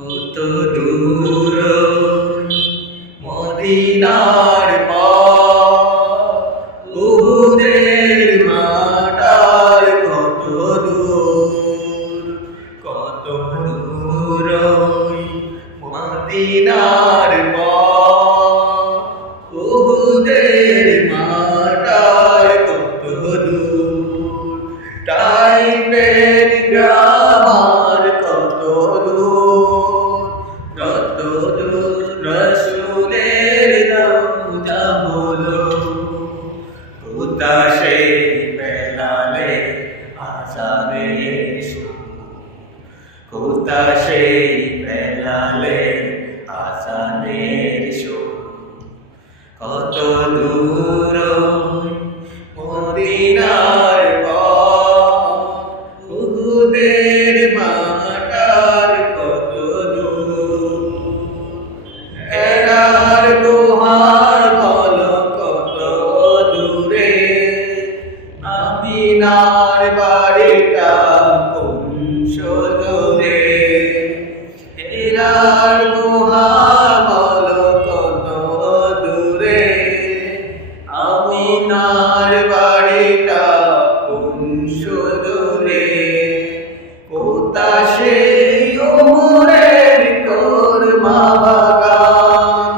কত দূর মদিনার পথ, উহুদের মাটার কত দূর, কত দূর মদিনার পথ, উহুদের মাটার কত দূর, টাইপের গ্রামার কত দূর, কত দূর রসুলের রওজা বলো, উদাসে বেলালে আজানের সুর, উদাসে বেলালে আজানের সুর, কত দূর মদিনার পথ, উহুদের মাটার কত দূর, হেরার গুহার বলো কত দূরে, আমিনার বাড়িটা কোন সদরে, হেরার গুহা বলো কত দূরে, আমিনার বাড়িটা কোন সদরে, কোতাসে ওমরের কোরমা বাগান,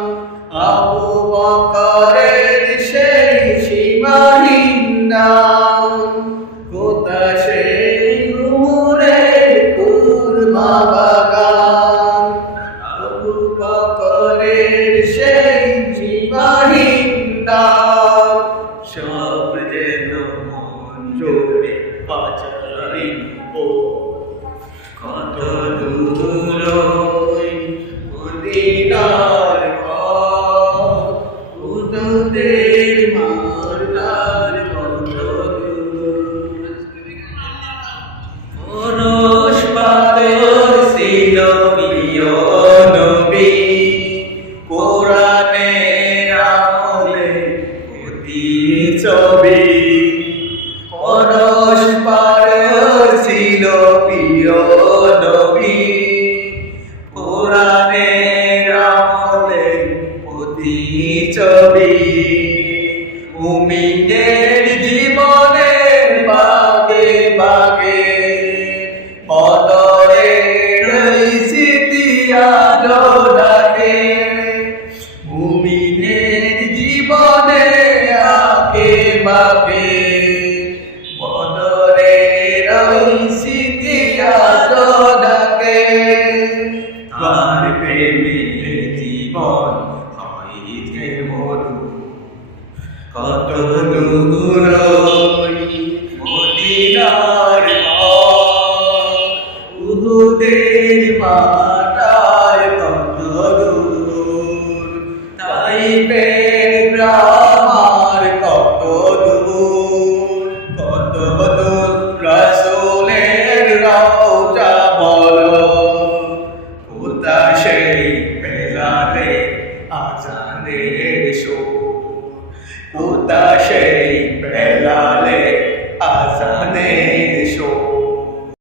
আবু বকরের সেই সীমাহীন নাম, কোতাসে ওমরের কোরমা বাগান, আবু বকরের সেই সীমাহীন নাম, সব যেন মন জোরে বাজাই কত দূর মদিনার পথ, উহুদের মাটার কত দূর, পরশ পাথর ছিল প্রিয় নবী, কোরআনের আমলে প্রতিচ্ছবি, পরশ পাথর ছিল প্রিয় নবী, কোরআনের আমলে প্রতিচ্ছবি, মুমিনের জীবনের বাগে বাগে বদরের স্মৃতি আজো ডাকে, মুমিনের জীবনে আগে বাগে বদরের স্মৃতি আজো ডাকে, তার প্রেমে জীবন হইতে মরু, কত দূর মদিনার পথ, উহুদের মাটার কত দূর, তাইফের গ্রামার কত দূর, কত দূর রাসূলের রওজা বলো, উদাসে বেলালে আজানের সুর, উদাসে বেলালে আজানের